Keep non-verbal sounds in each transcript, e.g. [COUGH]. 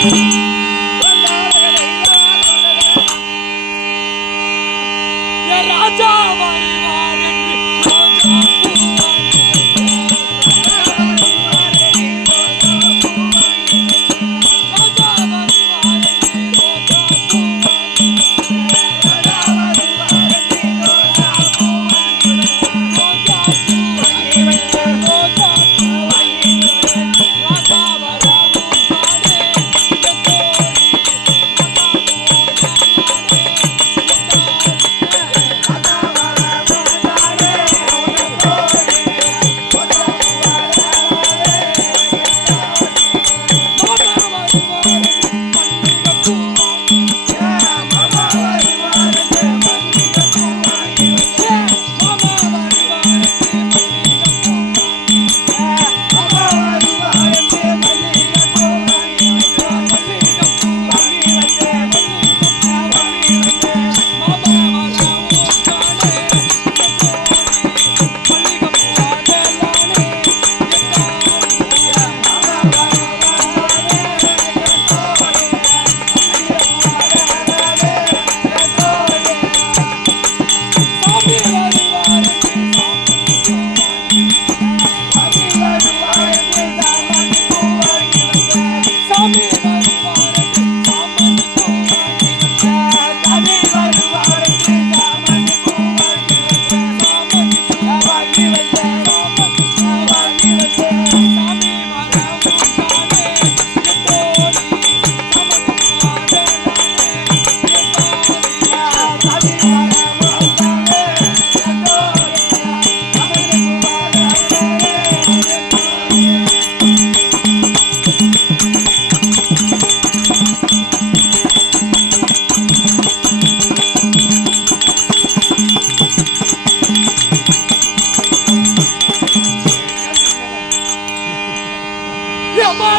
जावया [LAUGHS]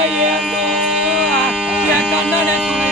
别严重，先干两天出来。啊